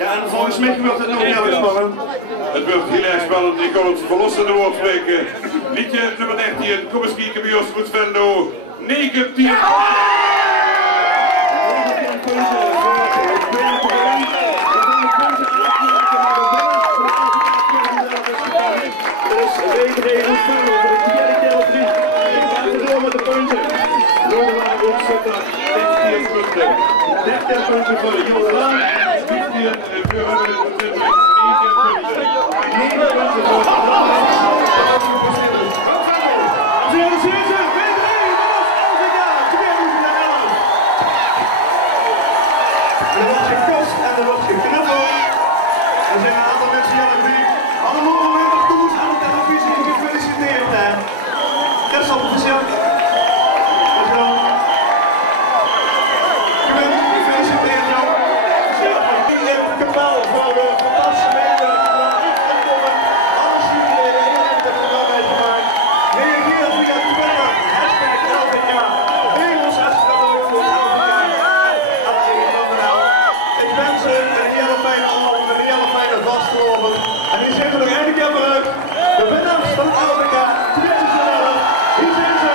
Ja, en volgens mij wordt het nog heel erg spannend. Het wordt heel erg spannend. Ik kan het verlossende woord spreken. Liedje nummer 13. Kom eens kijken bij ons Goedvendo. 19. Dus Weveree Goedvendo voor de tweede keer op drie. Gaat door met de punten. Noorderlaan opzetten. 13 punten. 13 punten voor de Jodelaan. 9 punten voor de en die zeggen er eindelijk helemaal uit. De winnaars van LVK 2011, hier zijn ze,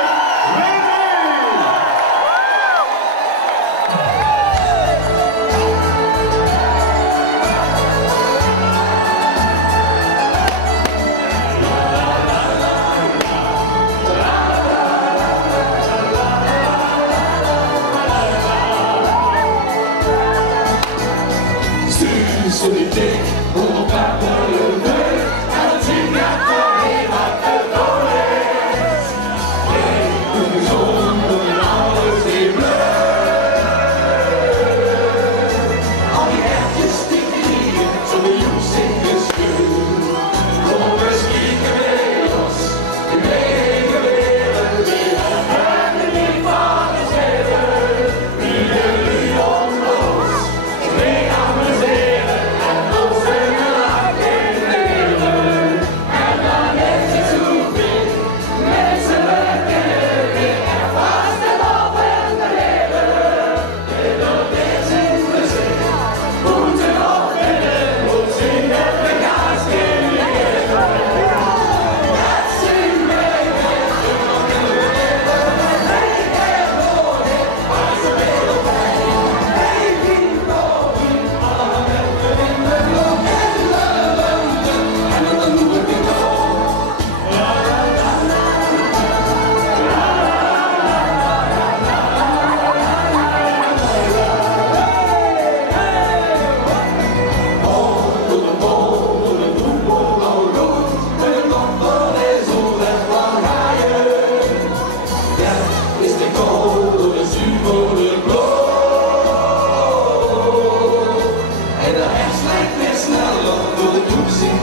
Solidaire, on va pour le vœu, alors tu m'as donné ma colorée. Et nous jaune, blanc et bleu. Al die erwtjes die vliegen, zo de joes in de schuur. Kom eens kijken bij ons, in de hele wereld. We hebben niet van de zeden, wie jullie onloos. Twee amuseren. En de rest lijkt weer sneller door de doek zien.